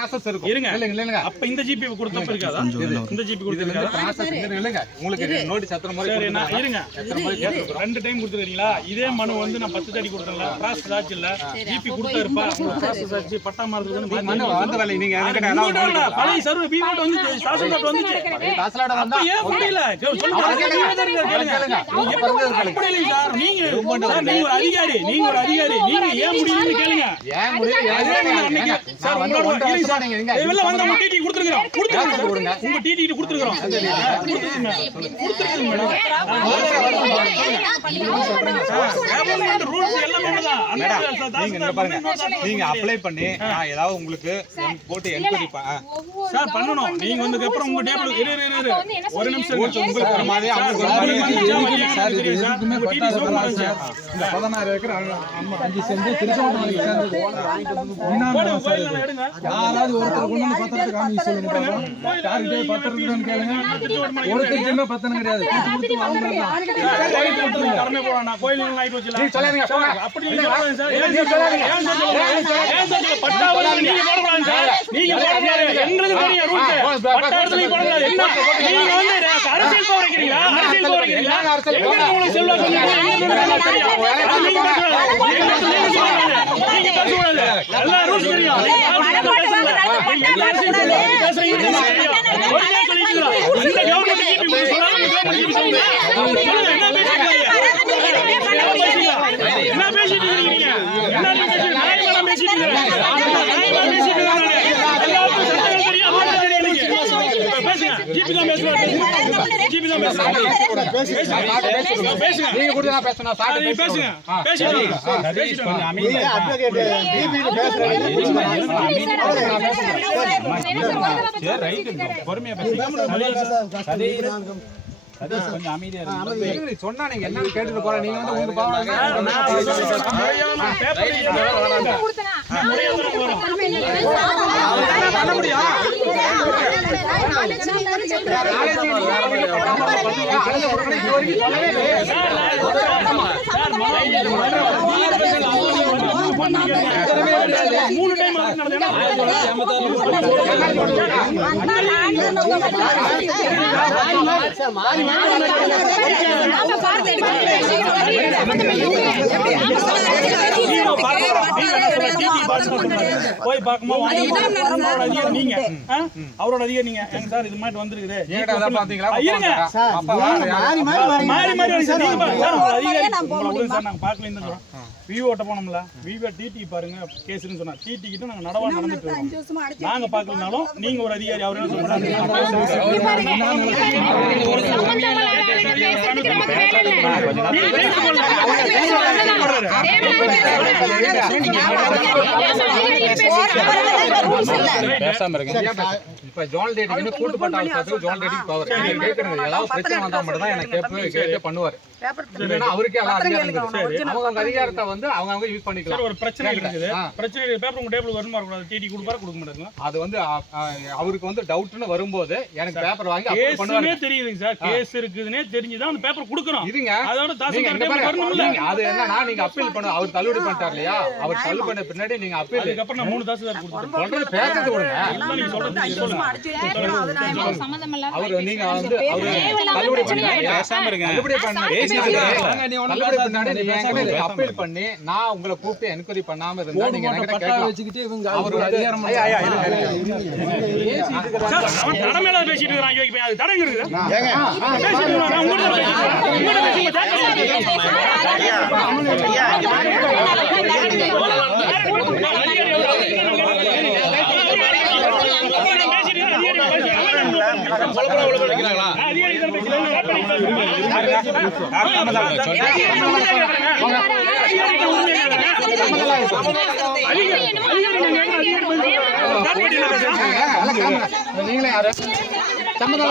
Process இருக்கும். இருங்க. இல்லைங்க இல்லைங்க. அப்ப இந்த ஜிபி கொடுத்தப்ப இருக்காதா இந்த ஜிபி கொடுத்திருக்காதா ப்ராசஸ் இல்லைங்க. உங்களுக்கு நோட்டீஸ் எத்தனை முறை சரி நான்? இருங்க? ரெண்டு டைம் கொடுத்துருக்கீங்களா இதே மனு வந்து நான் பத்து தேடி கொடுத்தேன்ல ப்ராசஸ் ஆச்சு இல்ல? ஜிபி கொடுத்தாருப்பா ப்ராசஸ் ஆச்சு பட்டா மாறுறதுன்னு மண்ணு வந்த வேலை நீங்க பழைய சர்வர் பிவோட் வந்து தாசில்தார் வந்துச்சு. அப்ப வந்தா ஏன் கேளுங்க. நீங்க ஒரு அதிகாரி. நீங்க ஒரு அதிகாரி. நீங்க ஏன் முடியலன்னு கேளுங்க. ஏன் ஏங்க, சார் உங்களோட சார் வெளில வந்து நம்ம டிடி கொடுத்துருக்கோம் கொடுத்துருக்கோம் கொடுங்க. உங்க டிடி கொடுத்துருக்கோம் கொடுத்துருக்கோம் மேடம் கவர்மெண்ட் ரூல்ஸ் எல்லாம் ஒண்ணுதான் அந்த நீங்க இங்க பாருங்க நீங்க அப்ளை பண்ணி நான் ஏதாவது உங்களுக்கு போட்டு என்கொயரி சார் பண்ணணும். நீங்க வந்ததுக்கு அப்புறம் உங்க டேபிள் இரு இரு இரு. ஒரு நிமிஷம். உங்களுக்கு ஒரு மாதிரி அவங்களுக்கு ஒரு சார், மாதிரி தெரியும் சார். உங்க சார். இந்த பதினாறு ஏக்கர் அஞ்சு செஞ்சு திருச்செங்கோடு சேர்ந்தது போடு, கோயில்ல எடுங்க. யாராவது ஒருத்தர் கொண்டு வந்து பத்திரத்தை காமிக்க சொல்லுங்க. பாப்போம். யார்கிட்டயே பத்திரம் இருக்குதான்னு கேளுங்க ஒருத்தருக்குமே பத்திரம் கிடையாது. அரசியல் போர் என்ன பேசிட்டு இருக்கீங்க? என்ன பேசிட்டு இருக்கீங்க? பேசிட்டு இருக்காங்க எல்லாருக்கும் சட்டங்கள் தெரியும் அவங்களுக்கு தெரியும் நீங்க பேசுங்க ஜிபி தான் பேசுறாங்க ஜிபி தான் பேசுறாங்க பேசுங்க பேசுங்க நீங்க கொடுத்து நான் ஆ, சார் நீங்க பேசுங்க பேசிட்டு பேசிட்டு பொறுமையா சொன்னா நீங்க என்னன்னு கேட்டுட்டு போறேன் நீங்க வந்து உங்களுக்கு பாவம் பண்ண முடியும் மூணு டைம் போய் பார்க்கும்போது அவரோட நீங்க அவரோட அதிகம் நீங்க ஏங்க சார் இது மாதிரி வந்துருக்குது மாறி மாறி சார் நாங்க பார்க்கல சொல்றோம் ஓட்ட போனோம்ல விவோ டிடி பாருங்க கேஸ்னு சொன்னா. டிடி கிட்ட நாங்க நடவா நடந்துட்டு இருக்கோம். நாங்க பார்க்கலனாலும் நீங்க ஒரு அதிகாரி அவர் என்ன பேசாம இருங்க. இப்ப ஜோனல் டேட்டிங் கூட்டுப்பட்ட அவசரத்துக்கு ஜோனல் டேட்டிங் பவர். நீங்க கேக்குறது ஏதாவது பிரச்சனை வந்தா மட்டும் தான் எனக்கு கேட்பு கேட்டு பண்ணுவாரு. அவருக்கே அதிகாரத்தை வந்து அவங்க அவங்க யூஸ் பண்ணிக்கலாம். ஒரு பிரச்சனை இருக்குது. பிரச்சனை பேப்பர் உங்க டேபிள் வருமா கூடாது டிடி கொடுப்பாரு? கொடுக்க மாட்டாங்க அது வந்து அவருக்கு வந்து டவுட்னு வரும்போது எனக்கு பேப்பர் வாங்கி அப்ரூவ் பண்ணுவாரு கேஸ்னே தெரியுதுங்க சார். கேஸ் இருக்குதுன்னே தெரிஞ்சுதான் அந்த பேப்பர் கொடுக்கணும். இதுங்க அதோட தாசில்தார் டேபிள் வரணும்ல. நீங்க அது என்னன்னா நீங்க அப்பீல் பண்ண அவர் தள்ளுபடி பண்ணிட்டார் இல்லையா? அவர் தள்ளுபடி பண்ண பின்னாடி நீங்க அப்பீல் அதுக்கப்புறம் நான் மூணு தாசில்தார் கொடுத்துருக்கேன் சொல்றது பேசுறது விடுங்க நீங்க சொல்றது சொல்லுங்க. அவர் நீங்க வந்து அவரு தள்ளுபடி பண்ணி தள்ளுபடி பண்ண அப்பீல் பண்ணி நான் உங்களை கூப்பிட்டு என்கொயரி பண்ணாம இருந்தா நீங்க வச்சுக்கிட்டு இவங்க அவர் அவரோட அதிகாரம் பேசிட்டு இருக்கிறான் ஐயோ, இப்ப அது தடை இருக்குது பேசிட்டு இருக்கிறான். நான் உங்கள்ட்ட பேசிட்டு இருக்கேன். உங்கள்ட்ட பேசி உங்க நீங்களே யாரு? சம்மதம்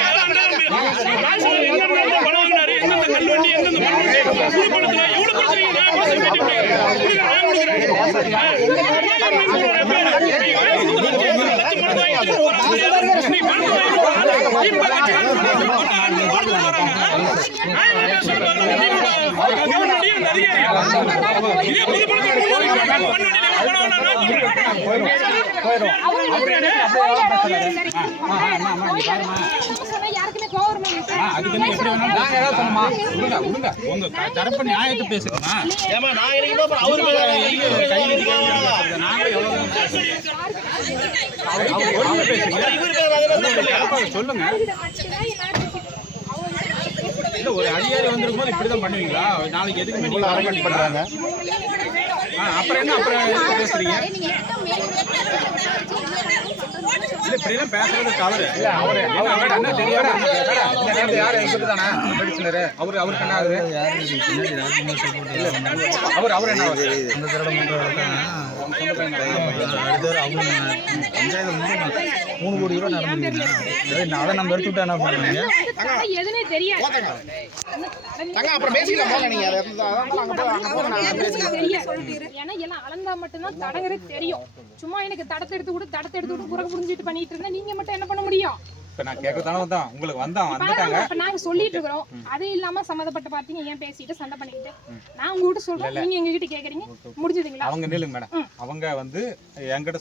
சர்டிஃபிகேட் கொடுத்துருக்காங்க வேணா ஆ, போடுங்க போடுங்க போடுங்க போடுங்க பேரு போடுங்க போடுங்க என்ன? என்ன பண்றீங்க? என்னப்பா ஒரு மாதிரி இல்ல ஒரு அதிகாரி வந்திருக்கும் போது இப்படிதான் பண்ணுவீங்களா நாளைக்கு எதுக்கு இவ்வளவு அரங்கட் பண்றாங்க அப்புறம் என்ன அப்புறம் பேசுறீங்க இல்ல இப்படி எல்லாம் பேசுறது தவறு அவரு அவரு என்ன தெரியாம இந்த நேரத்துல யாரு இவரு தானே மெடிசனரு அவரு அவருக்கு என்ன ஆகுது அவர் அவர் என்ன ஆகுது மூணு கோடி ரூபாய் நடந்துருக்கீங்க அதை நம்ம எடுத்து விட்டா என்ன பண்ணுவீங்க? எதுனே தெரியாது. அப்புறம் பேசிக்கலாம். போங்க நீங்க. ஏன்னா எல்லாம் அளந்தா மட்டும்தான் தடங்கிறது தெரியும். சும்மா எனக்கு தடத்தை எடுத்து கொடு தடத்தை எடுத்து கொடு குறை புரிஞ்சுட்டு பண்ணிட்டு இருந்தா நீங்க மட்டும் என்ன பண்ண முடியும்? இப்ப நான் கேட்கத்தானே வந்தான். உங்களுக்கு வந்தான் வந்துட்டாங்க. பாருங்க, இப்ப நாங்க சொல்லிட்டு இருக்கிறோம். அது இல்லாம சம்மந்தப்பட்ட பார்த்தீங்க ஏன் பேசிட்டு சண்டை பண்ணிக்கிட்டு? நான் உங்ககிட்ட சொல்றேன். நீங்க எங்ககிட்ட கேக்குறீங்க. முடிஞ்சதுங்களா? அவங்க நில்லுங்க மேடம். அவங்க வந்து என்கிட்ட